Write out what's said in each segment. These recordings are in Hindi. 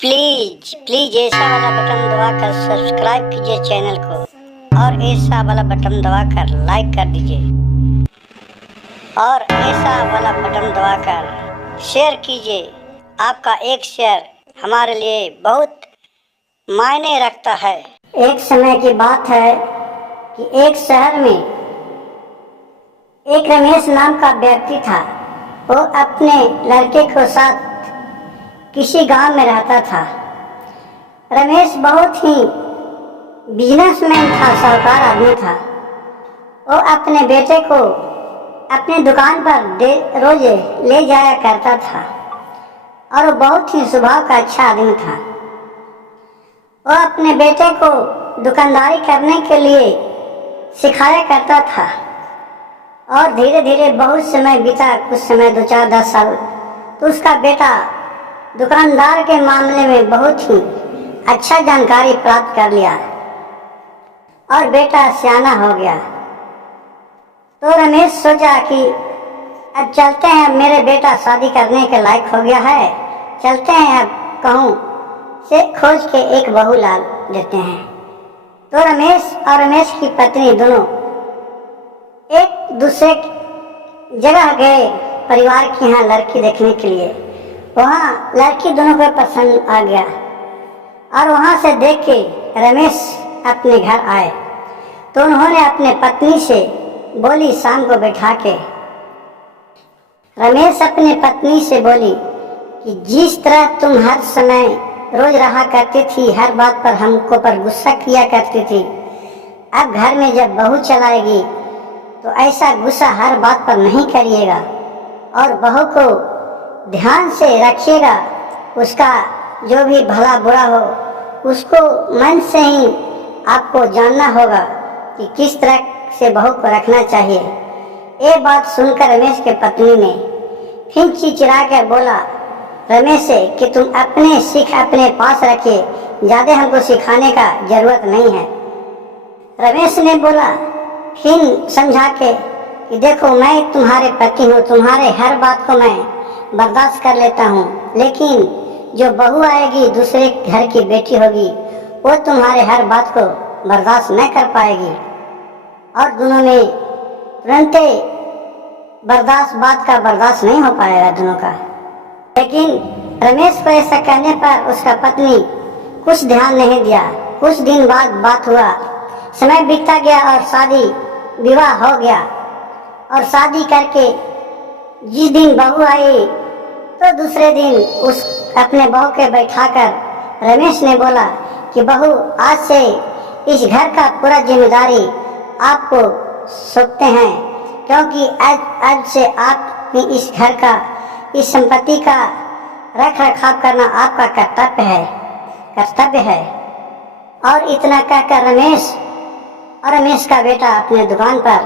प्लीज प्लीज ऐसा वाला बटन दबाकर सब्सक्राइब कीजिए चैनल को और ऐसा वाला बटन दबाकर लाइक कर दीजिए और ऐसा वाला बटन दबाकर शेयर कीजिए। आपका एक शेयर हमारे लिए बहुत मायने रखता है। एक समय की बात है कि एक शहर में एक रमेश नाम का व्यक्ति था। वो अपने लड़के के साथ किसी गांव में रहता था। रमेश बहुत ही बिजनेसमैन था, साहूकार आदमी था। वो अपने बेटे को अपने दुकान पर रोज ले जाया करता था और वो बहुत ही स्वभाव का अच्छा आदमी था। वो अपने बेटे को दुकानदारी करने के लिए सिखाया करता था और धीरे धीरे बहुत समय बीता, कुछ समय 2-4-10 साल, तो उसका बेटा दुकानदार के मामले में बहुत ही अच्छा जानकारी प्राप्त कर लिया और बेटा सियाना हो गया। तो रमेश सोचा कि अब चलते हैं, अब मेरे बेटा शादी करने के लायक हो गया है, चलते हैं अब कहूँ से खोज के एक बहू ला देते हैं। तो रमेश और रमेश की पत्नी दोनों एक दूसरे जगह गए परिवार के यहाँ लड़की देखने के लिए। वहाँ लड़की दोनों को पसंद आ गया और वहाँ से देख के रमेश अपने घर आए। तो उन्होंने अपने पत्नी से बोली, शाम को बैठा के रमेश अपने पत्नी से बोली कि जिस तरह तुम हर समय रोज रहा करती थी, हर बात पर हमको पर गुस्सा किया करती थी, अब घर में जब बहू चलाएगी तो ऐसा गुस्सा हर बात पर नहीं करिएगा और बहू को ध्यान से रखिएगा। उसका जो भी भला बुरा हो उसको मन से ही आपको जानना होगा कि किस तरह से बहू को रखना चाहिए। ये बात सुनकर रमेश के पत्नी ने फिर चिचिरा कर बोला रमेश से कि तुम अपने सीख अपने पास रखिए, ज़्यादा हमको सिखाने का जरूरत नहीं है। रमेश ने बोला फिर समझा के कि देखो, मैं तुम्हारे पति हूँ, तुम्हारे हर बात को मैं बर्दाश्त कर लेता हूँ, लेकिन जो बहू आएगी दूसरे घर की बेटी होगी वो तुम्हारे हर बात को बर्दाश्त न कर पाएगी। और दोनों में तुरंत बात का बर्दाश्त नहीं हो पाएगा दोनों का। लेकिन रमेश को ऐसा कहने पर उसका पत्नी कुछ ध्यान नहीं दिया। कुछ दिन बाद बात हुआ, समय बीतता गया और शादी विवाह हो गया और शादी करके जिस दिन बहू आई तो दूसरे दिन उस अपने बहू के बैठाकर रमेश ने बोला कि बहू, आज से इस घर का पूरा जिम्मेदारी आपको सौंपते हैं, क्योंकि आज से आप ही इस घर का, इस संपत्ति का रख रखाव करना आपका कर्तव्य है। और इतना कहकर रमेश का बेटा अपने दुकान पर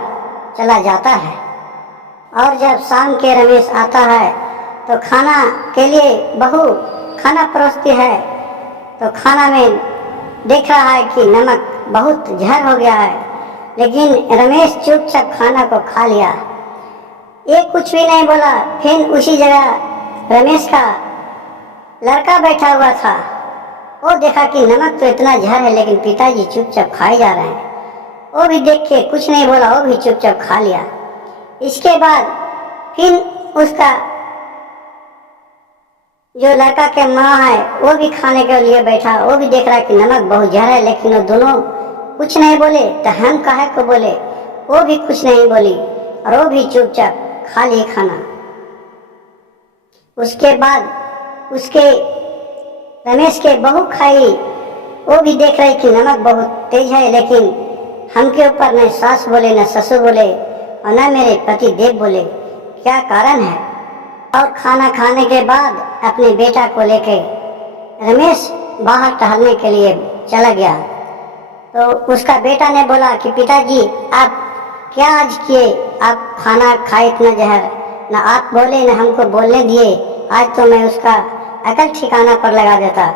चला जाता है। और जब शाम के रमेश आता है तो खाना के लिए बहू खाना परोसती है, तो खाना में देख रहा है कि नमक बहुत जहर हो गया है, लेकिन रमेश चुपचाप खाना को खा लिया, ये कुछ भी नहीं बोला। फिर उसी जगह रमेश का लड़का बैठा हुआ था, वो देखा कि नमक तो इतना जहर है लेकिन पिताजी चुपचाप खाए जा रहे हैं। वो भी देख के कुछ नहीं बोला, वो भी चुपचाप खा लिया। इसके बाद फिर उसका जो लड़का के माँ है वो भी खाने के लिए बैठा, वो भी देख रहा है कि नमक बहुत जहर है, लेकिन वो दोनों कुछ नहीं बोले। तो हम काहे को बोले, वो भी कुछ नहीं बोली और वो भी चुपचाप खा लिए खाना। उसके बाद उसके रमेश के बहू खाई, वो भी देख रही कि नमक बहुत तेज है, लेकिन हमके ऊपर न सास बोले न ससुर बोले और न मेरे पति देव बोले, क्या कारण है। और खाना खाने के बाद अपने बेटा को लेके रमेश बाहर टहलने के लिए चला गया। तो उसका बेटा ने बोला कि पिताजी, आप क्या आज किए, आप खाना खाए इतना जहर, ना आप बोले न हमको बोलने दिए, आज तो मैं उसका अकल ठिकाना पर लगा देता।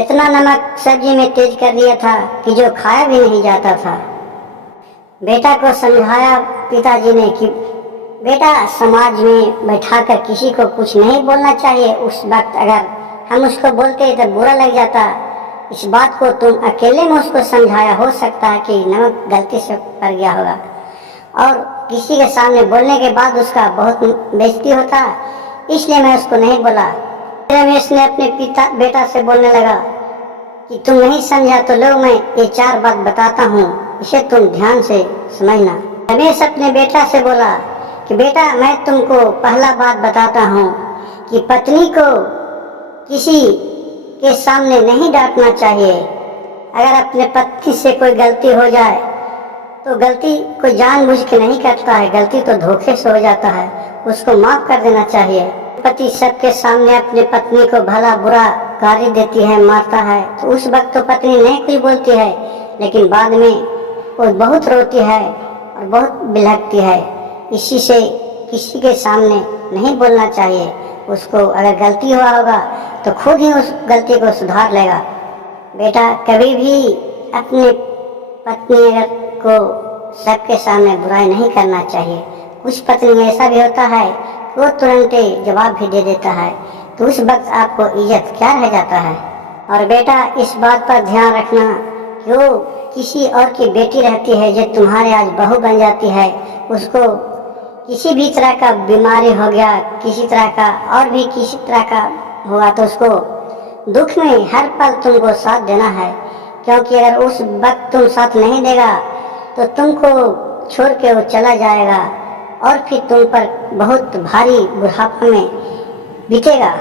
इतना नमक सब्जी में तेज कर दिया था कि जो खाया भी नहीं जाता था। बेटा को समझाया पिताजी ने कि बेटा, समाज में बैठाकर किसी को कुछ नहीं बोलना चाहिए। उस वक्त अगर हम उसको बोलते तो बुरा लग जाता। इस बात को तुम अकेले में उसको समझाया, हो सकता है कि नमक गलती से पड़ गया होगा, और किसी के सामने बोलने के बाद उसका बहुत बेइज्जती होता, इसलिए मैं उसको नहीं बोला। रमेश ने अपने बेटा से बोलने लगा कि तुम नहीं समझा तो लो, मैं ये 4 बात बताता हूँ, इसे तुम ध्यान से समझना। रमेश अपने बेटा से बोला कि बेटा, मैं तुमको पहला बात बताता हूँ कि पत्नी को किसी के सामने नहीं डांटना चाहिए। अगर अपने पत्नी से कोई गलती हो जाए तो गलती कोई जानबूझ के नहीं करता है, गलती तो धोखे से हो जाता है, उसको माफ कर देना चाहिए। पति सबके सामने अपनी पत्नी को भला बुरा गाली देती है, मारता है, तो उस वक्त तो पत्नी नहीं कुछ बोलती है, लेकिन बाद में वो बहुत रोती है और बहुत बिलखती है। इसी से किसी के सामने नहीं बोलना चाहिए। उसको अगर गलती हुआ होगा तो खुद ही उस गलती को सुधार लेगा। बेटा, कभी भी अपनी पत्नी को सबके सामने बुराई नहीं करना चाहिए। कुछ पत्नी में ऐसा भी होता है वो तुरंत जवाब भी दे देता है, तो उस वक्त आपको इज्जत क्या रह जाता है। और बेटा, इस बात पर ध्यान रखना कि वो किसी और की बेटी रहती है जो तुम्हारे आज बहू बन जाती है, उसको किसी भी तरह का बीमारी हो गया, किसी तरह का और भी किसी तरह का हुआ, तो उसको दुख में हर पल तुमको साथ देना है, क्योंकि अगर उस वक्त तुम साथ नहीं देगा तो तुमको छोड़ के वो चला जाएगा और फिर तुम पर बहुत भारी बुढ़ापे में बीतेगा।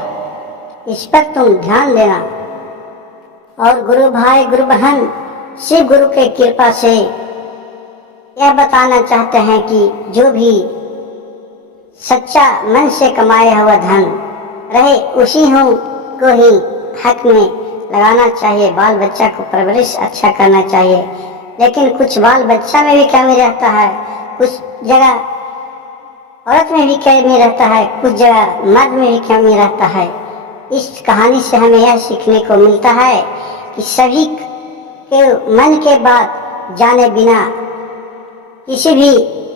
इस पर तुम ध्यान देना। और गुरु भाई, गुरु बहन, शिव गुरु के कृपा से यह बताना चाहते हैं कि जो भी सच्चा मन से कमाया हुआ धन रहे उसी को ही हक में लगाना चाहिए। बाल बच्चा को परवरिश अच्छा करना चाहिए, लेकिन कुछ बाल बच्चा में भी कमी रहता है, कुछ जगह औरत में भी कमी रहता है, कुछ जगह मर्द में भी कमी रहता है। इस कहानी से हमें यह सीखने को मिलता है कि सभी के मन के बात जाने बिना किसी भी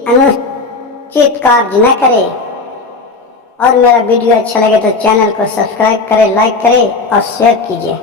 अनुचित कार्य न करे। और मेरा वीडियो अच्छा लगे तो चैनल को सब्सक्राइब करें, लाइक करें और शेयर कीजिए।